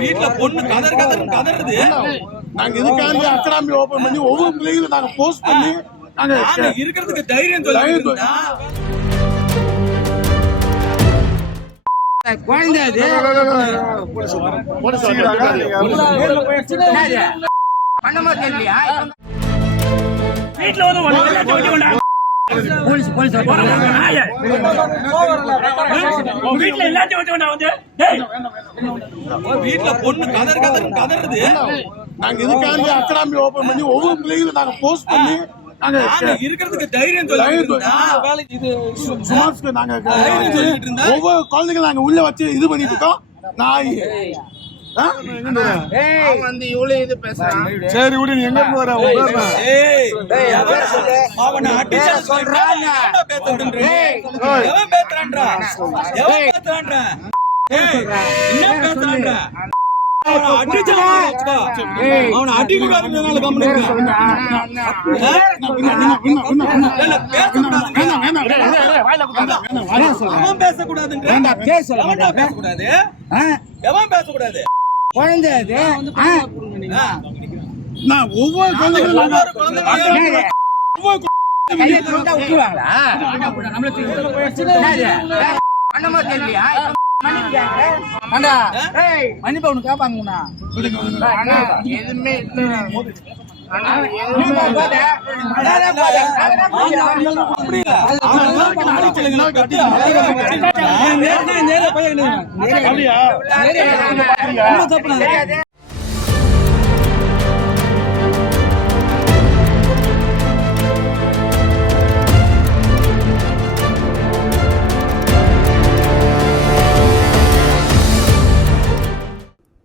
வீட்டுல பொண்ணு கதர் கதர் கதறுது. நாங்க இதுக்காண்டி அக்கராம்பி ஓபன் பண்ணி ஒவ்வொரு பிள்ளைகளும் நாங்க போஸ்ட் பண்ணி நாங்க இருக்கிறதுக்கு தைரியம் சொல்லி குழந்தை? பண்ணமா தெரியலையா வீட்டுல வந்து. போலீஸ் போலீஸ் வீட்டுல எல்லாத்தையும் வந்து. டேய், வீட்டுல பொண்ணு கதர் கதர் கதறுது நாங்க இதுக்காண்டி அக்கராம்பி ஓபன் பண்ணி ஒவ்வொரு பிள்ளைகளும் நாங்க போஸ்ட் பண்ணி நாங்க இருக்கிறதுக்கு தைரியம் சொல்லி இது சுமார்ஸ்க்கு நாங்க தைரியம் சொல்லிட்டு இருந்தா. ஒவ்வொரு குழந்தைகள் நாங்க உள்ள வச்சு இது பண்ணிட்டு இருக்கோம். நாய். ஆ? வந்து இவ்வளவு இது பேசுறான். சரி விடு நீ எங்க இருந்து வர அவனை அடிச்சா சொல்றான். பேசுறதுன்ற? எவன் பேசுறான்றா? எவன்? என்ன பேசுறான்றா? அவனை அடிச்சாலும் வச்சுக்கோ. அவனை அடிக்கூடாதுன்றதுனால கம்முனு இரு. ஆ? விண்ணா, விண்ணா, விண்ணா, விண்ணா. இல்ல, பேசக்கூடாதுன்ற. வேணாம், வேணாம், வேணாம், வேணாம், வாயில குத்தாத. வேணாம், வாயில சொல்லு. அவன் பேசக்கூடாதுன்ற. வேண்டாம், பேசல எவன்டா பேசக்கூடாது? எவன் பேசக்கூடாது? குழந்தை அது. நான் ஒவ்வொரு குழந்தைகளும் விட்டுருவாங்களா மன்னிப்பு கேட்பாங்கண்ணா அண்ணா, எதுவுமே இல்ல.